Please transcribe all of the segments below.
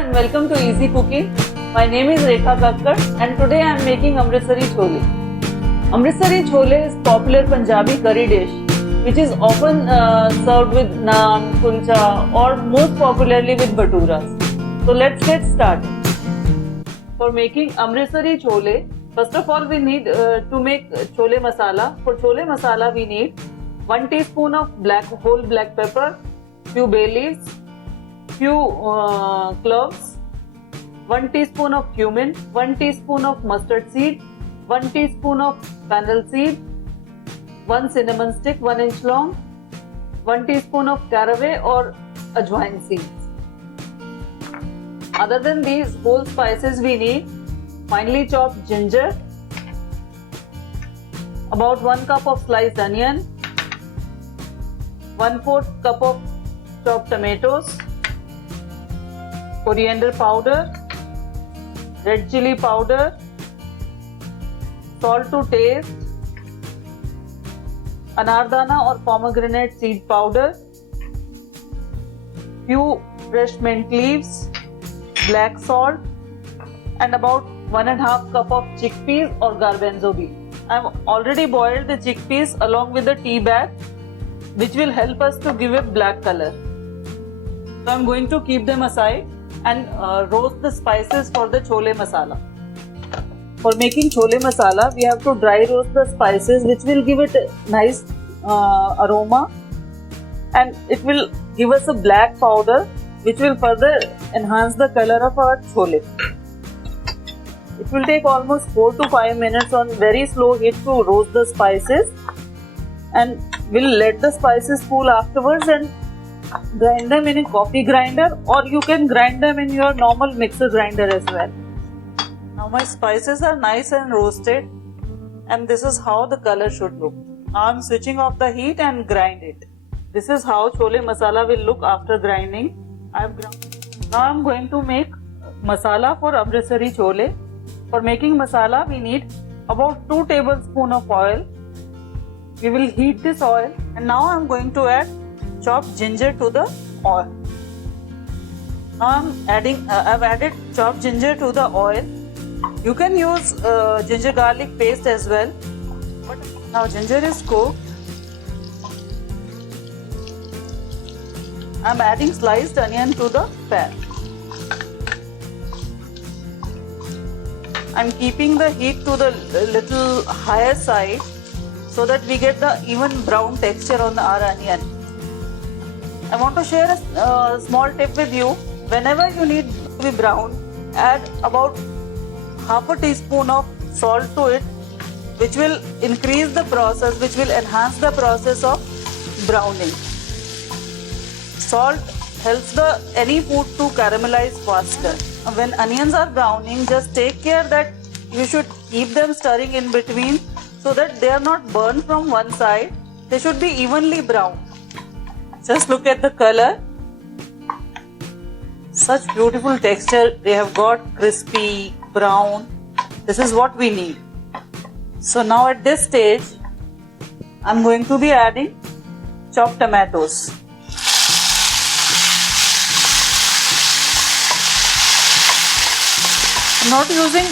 and welcome to Easy Cooking. My name is Rekha Kakkar and today I am making Amritsari Chole. Amritsari Chole is popular Punjabi curry dish which is often served with naan, kulcha or most popularly with bhaturas. So let's get started. For making Amritsari Chole, first of all we need to make chole masala. For chole masala we need 1 teaspoon of whole black pepper, few bay leaves, few cloves, 1 teaspoon of cumin, 1 teaspoon of mustard seed, 1 teaspoon of fennel seed, 1 cinnamon stick 1 inch long, 1 teaspoon of caraway or ajwain seeds. Other than these whole spices we need finely chopped ginger, about 1 cup of sliced onion, 1/4 cup of chopped tomatoes, coriander powder, red chili powder, salt to taste, anardana or pomegranate seed powder, few fresh mint leaves, black salt, and about 1.5 cup of chickpeas or garbanzo beans. I have already boiled the chickpeas along with the tea bag, which will help us to give a black color. So I am going to keep them aside and roast the spices for the chole masala. For making chole masala, we have to dry roast the spices, which will give it a nice aroma, and it will give us a black powder, which will further enhance the color of our chole. It will take almost 4 to 5 minutes on very slow heat to roast the spices, and we'll let the spices cool afterwards and grind them in a coffee grinder, or you can grind them in your normal mixer grinder as well. Now my spices are nice and roasted, and this is how the color should look. Now I'm switching off the heat and grind it. This is how chole masala will look after grinding. Now I'm going to make masala for Amritsari Chole. For making masala we need about 2 tablespoons of oil. We will heat this oil, and now I'm going to add chopped ginger to the oil. Now I've added chopped ginger to the oil. You can use ginger garlic paste as well. But now ginger is cooked. I'm adding sliced onion to the pan. I'm keeping the heat to the little higher side so that we get the even brown texture on our onion. I want to share a small tip with you. Whenever you need to be brown, add about half a teaspoon of salt to it, which will increase the process, which will enhance the process of browning. Salt helps any food to caramelize faster. When onions are browning, just take care that you should keep them stirring in between so that they are not burned from one side. They should be evenly brown. Just look at the color. Such beautiful texture they have got, crispy, brown. This is what we need. So now at this stage, I'm going to be adding chopped tomatoes. I'm not using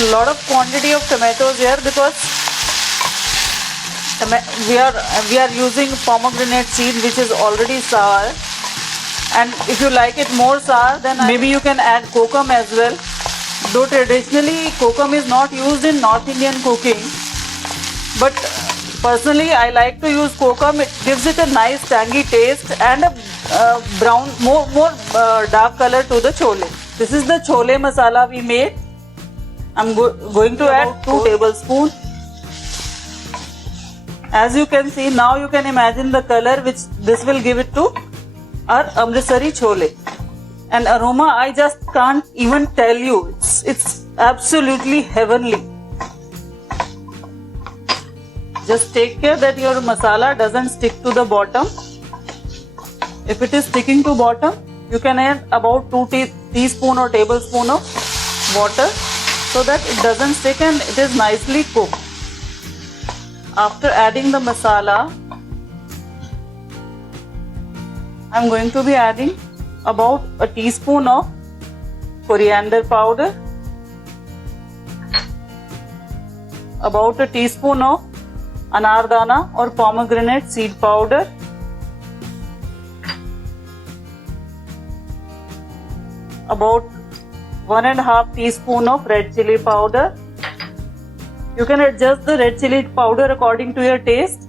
a lot of quantity of tomatoes here because we are using pomegranate seed, which is already sour, and if you like it more sour, then maybe you can add kokum as well. Though traditionally kokum is not used in North Indian cooking, but personally I like to use kokum. It gives it a nice tangy taste and a brown, more dark color to the chole. This is the chole masala we made. I'm going to add 2 tablespoons. As you can see, now you can imagine the color which this will give it to our Amritsari Chole. And aroma, I just can't even tell you. It's absolutely heavenly. Just take care that your masala doesn't stick to the bottom. If it is sticking to bottom, you can add about 2 teaspoon or tablespoon of water so that it doesn't stick and it is nicely cooked. After adding the masala, I'm going to be adding about a teaspoon of coriander powder, about a teaspoon of anardana or pomegranate seed powder, about 1.5 teaspoon of red chili powder. You can adjust the red chili powder according to your taste.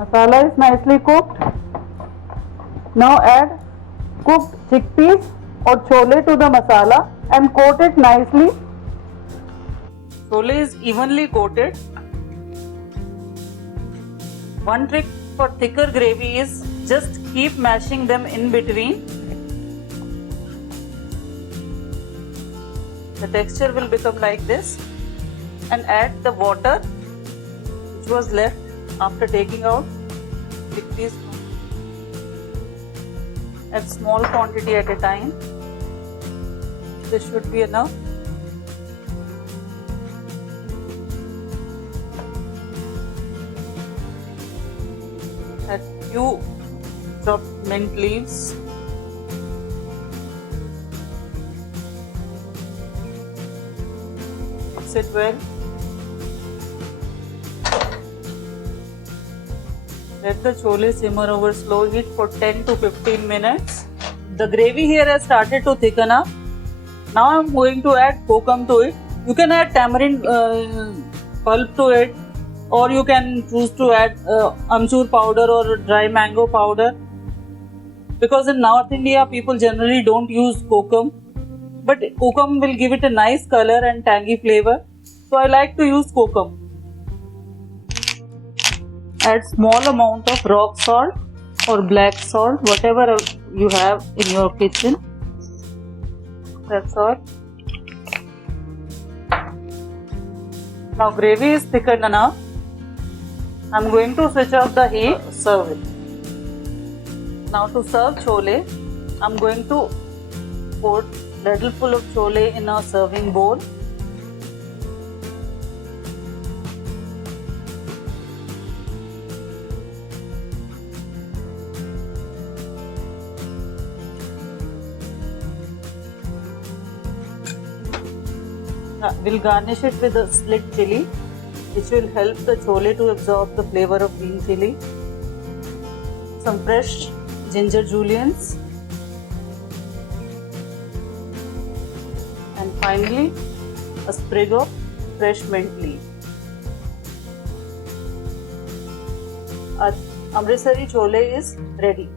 Masala is nicely cooked. Now add cooked chickpeas or chole to the masala and coat it nicely. Chole is evenly coated. One trick for thicker gravy is just keep mashing them in between. The texture will become like this, and add the water which was left after taking out chickpeas. Add small quantity at a time. This should be enough. Add few chopped mint leaves. Mix it well. Let the chole simmer over slow heat for 10 to 15 minutes. The gravy here has started to thicken up. Now I am going to add kokum to it. You can add tamarind pulp to it, or you can choose to add amchur powder or dry mango powder. Because in North India people generally don't use kokum, but kokum will give it a nice color and tangy flavor. So I like to use kokum. Add small amount of rock salt or black salt, whatever you have in your kitchen. That's all. Now gravy is thickened enough. I'm going to switch off the heat. Serve it. Now to serve chole, I'm going to put ladle full of chole in a serving bowl. We'll garnish it with a slit chili, which will help the chole to absorb the flavor of green chili. Some fresh ginger julienne, and finally a sprig of fresh mint leaf. Our Amritsari chole is ready.